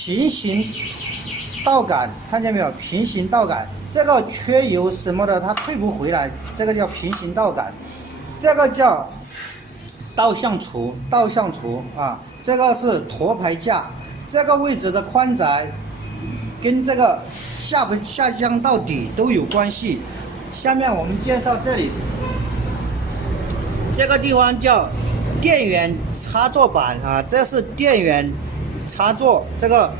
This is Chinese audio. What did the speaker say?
平行倒杆，看见没有？平行倒杆，这个缺油什么的它退不回来，这个叫平行倒杆，这个叫倒向除啊，这个是陀排架，这个位置的宽窄跟这个下不下降到底都有关系。下面我们介绍这里，这个地方叫电源插座板啊，这是电源插座，这个